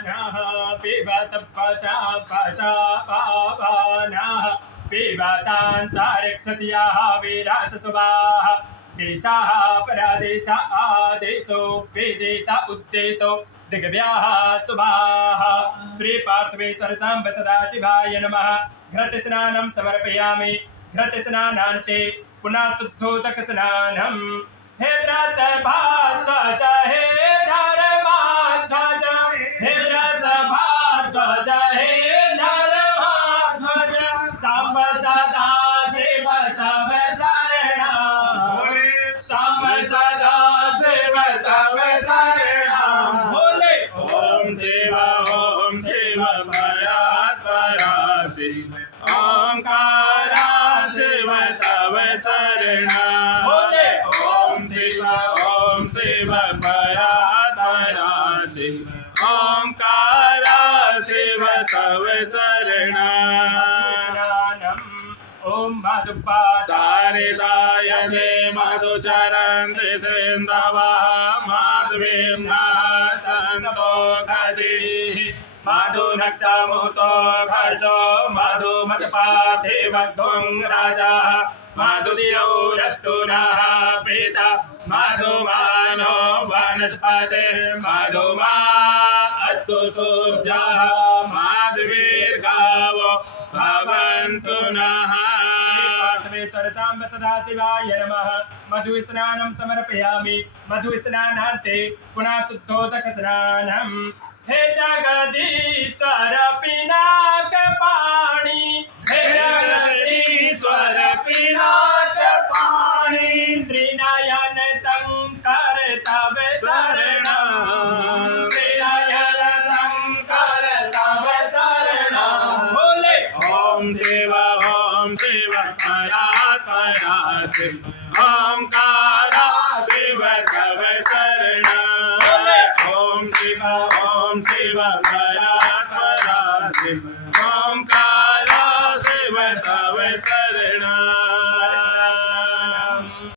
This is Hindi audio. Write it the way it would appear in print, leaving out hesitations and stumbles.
पावानाः पिबत पावानाः पिबतान्तारिक्षस्याः वीराससुवाः देशाः परादेशा आदेशो विदेशा उद्देशो दिग्व्याः शुभाः। श्रीपार्थवेश्वर साम्ब सदाशिवाय नमः। घृतस्नानं समर्पयामि। घृतस्नानान्ते पुनः शुद्धोदकस्नानम्। हे व्रतभाध्वज हे धर्माध्वज हे व्रतभाध्वज हे धर्माध्वज साम्ब सदा शिव तव शरणम् साम्ब सदा शिव तव शरणम्। बोले ओम शिव परात्परा शिव ओंकारा शिव तव शरणा। बोले ओम शिव परात्परा शिव ओंकारा शिव तव शरणा। ओम मधुपादाय तारिदायने मधुचरन्ति सिन्धवः माधवीं सन्तोषधिः मधुनक्तमुतो घर्षो मधुमत्पार्थिवत्वं राजः मधुदियोरस्तु नः पिता मधुमानो वनस्पतिर्मधुमा अस्तु सूर्यः माधवीर्गावो भवन्तु नः। पार्थवेश्वर साम्ब सदाशिवाय नमः। मधुस्नानं समर्पयामि। मधुस्नानान्ते पुनः शुद्धोदकस्नानम्। हे जगदीश्वर पिनाकपाणि हे जगदीश्वर पिनाकपाणि त्रिनयन शंकर तव शरणम् त्रिनयन शंकर तव शरणम्। बोले ओम शिव परात्परा शिव ओंकारा शिव तव शरणा। ओम शिव परात्परा शिव ओंकारा शिव तव शरणा।